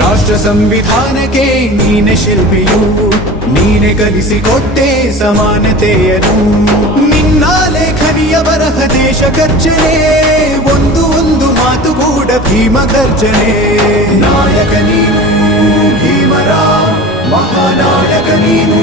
ರಾಷ್ಟ್ರ ಸಂವಿಧಾನಕ್ಕೆ ನೀನೆ ಶಿಲ್ಪಿಯು, ನೀನೆ ಕಲಿಸಿಕೊಟ್ಟೆ ಸಮಾನತೆಯನ್ನು. ನಿನ್ನ ಲೇಖನಿಯ ಬರಹ ದೇಶ ಗರ್ಜನೆ, ಒಂದು ಒಂದು ಮಾತುಗೂಡ ಭೀಮ ಗರ್ಜನೆ. ನಾಯಕ ನೀನು ಭೀಮರ ಮಹಾನಾಯಕ ನೀನು.